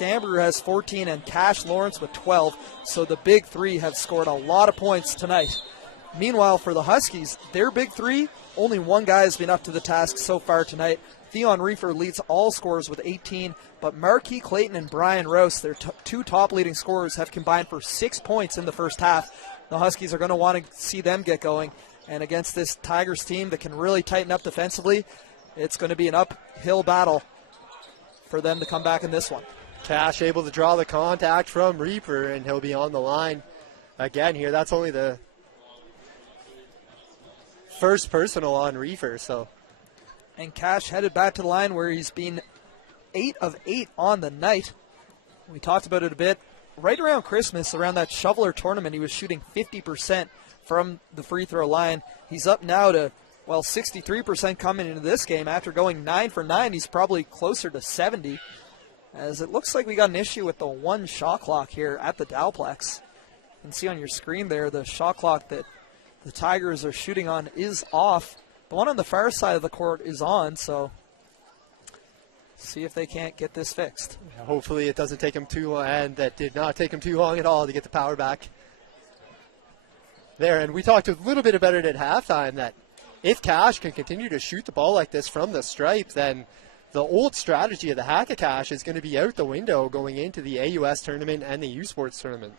Stamberger has 14 and Cash Lawrence with 12. So the big three have scored a lot of points tonight. Meanwhile, for the Huskies, their big three, only one guy has been up to the task so far tonight. Theon Reefer leads all scorers with 18, but Marquis Clayton and Brian Rouse, their two top leading scorers, have combined for 6 points in the first half. The Huskies are going to want to see them get going, and against this Tigers team that can really tighten up defensively, it's going to be an uphill battle for them to come back in this one. Cash able to draw the contact from Reefer, and he'll be on the line again here. That's only the first personal on Reefer, so. And Cash headed back to the line where he's been 8 of 8 on the night. We talked about it a bit. Right around Christmas, around that Shoveler tournament, he was shooting 50% from the free throw line. He's up now to, 63% coming into this game. After going 9 for 9, he's probably closer to 70. As it looks like we got an issue with the one shot clock here at the Dowplex. You can see on your screen there the shot clock that the Tigers are shooting on is off. The one on the far side of the court is on, so see if they can't get this fixed. Hopefully it doesn't take them too long, and that did not take them too long at all to get the power back there. And we talked a little bit about it at halftime, that if Cash can continue to shoot the ball like this from the stripe, then the old strategy of the Hack of Cash is going to be out the window going into the AUS tournament and the U Sports tournament.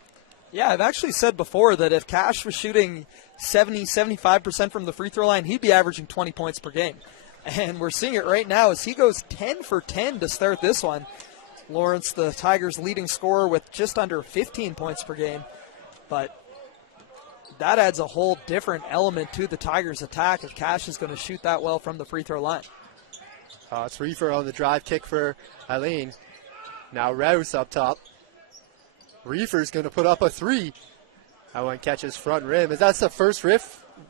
Yeah, I've actually said before that if Cash was shooting 75% from the free throw line, he'd be averaging 20 points per game. And we're seeing it right now as he goes 10 for 10 to start this one. Lawrence, the Tigers' leading scorer, with just under 15 points per game. But that adds a whole different element to the Tigers' attack if Cash is going to shoot that well from the free throw line. It's Reefer on the drive kick for Eileen. Now Rouse up top. Reefer's going to put up a three. That one catches front rim. Is that the first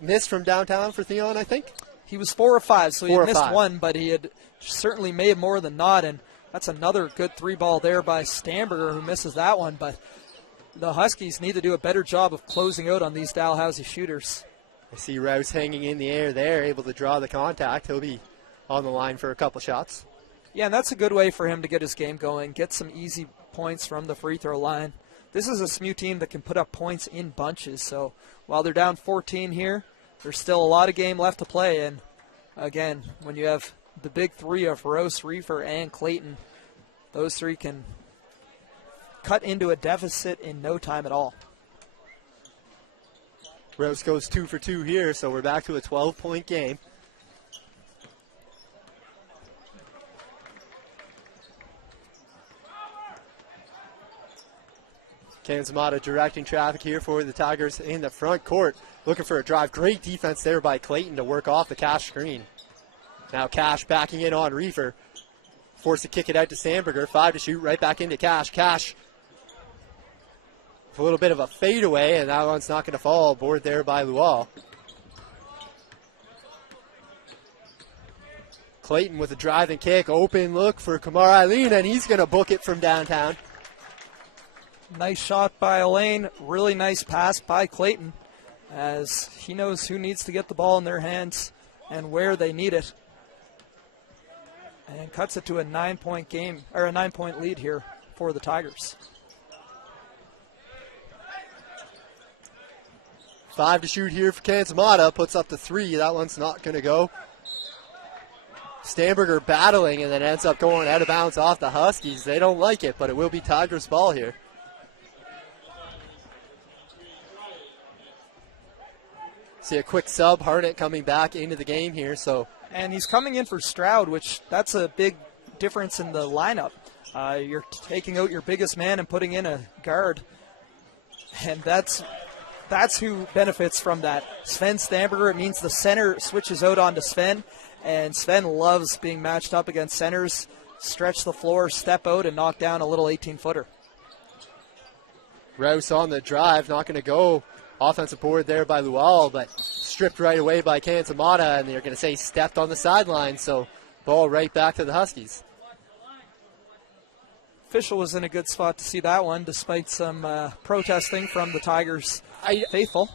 miss from downtown for Theon, I think? He was 4 of 5, so he had missed one, but he had certainly made more than not, and that's another good three ball there by Stamberger, who misses that one. But the Huskies need to do a better job of closing out on these Dalhousie shooters. I see Rouse hanging in the air there, able to draw the contact. He'll be on the line for a couple shots. Yeah, and that's a good way for him to get his game going, get some easy points from the free throw line. This is a SMU team that can put up points in bunches, so while they're down 14 here, there's still a lot of game left to play. And again, when you have the big three of Rouse, Reefer, and Clayton, those three can cut into a deficit in no time at all. Rouse goes 2 for 2 here, so we're back to a 12-point game. Kanzamata directing traffic here for the Tigers in the front court. Looking for a drive. Great defense there by Clayton to work off the Cash screen. Now Cash backing in on Reefer. Forced to kick it out to Stamberger. 5 to shoot. Right back into Cash. Cash with a little bit of a fadeaway, and that one's not going to fall. Board there by Lual. Clayton with a drive and kick. Open look for Kamar Eileen, and he's going to book it from downtown. Nice shot by Elaine. Really nice pass by Clayton, as he knows who needs to get the ball in their hands and where they need it. And cuts it to a 9-point game, or a 9-point lead here for the Tigers. 5 to shoot here for Kanzamata. Puts up the 3. That one's not going to go. Stamberger battling and then ends up going out of bounds off the Huskies. They don't like it, but it will be Tigers' ball here. See a quick sub, Harnett coming back into the game here. And he's coming in for Stroud, which that's a big difference in the lineup. You're taking out your biggest man and putting in a guard, and that's who benefits from that. Sven Stamberger, it means the center switches out onto Sven, and Sven loves being matched up against centers. Stretch the floor, step out, and knock down a little 18-footer. Rouse on the drive, not going to go. Offensive board there by Lual, but stripped right away by Kanzamata, and they're going to say stepped on the sideline, so ball right back to the Huskies. Official was in a good spot to see that one, despite some protesting from the Tigers faithful.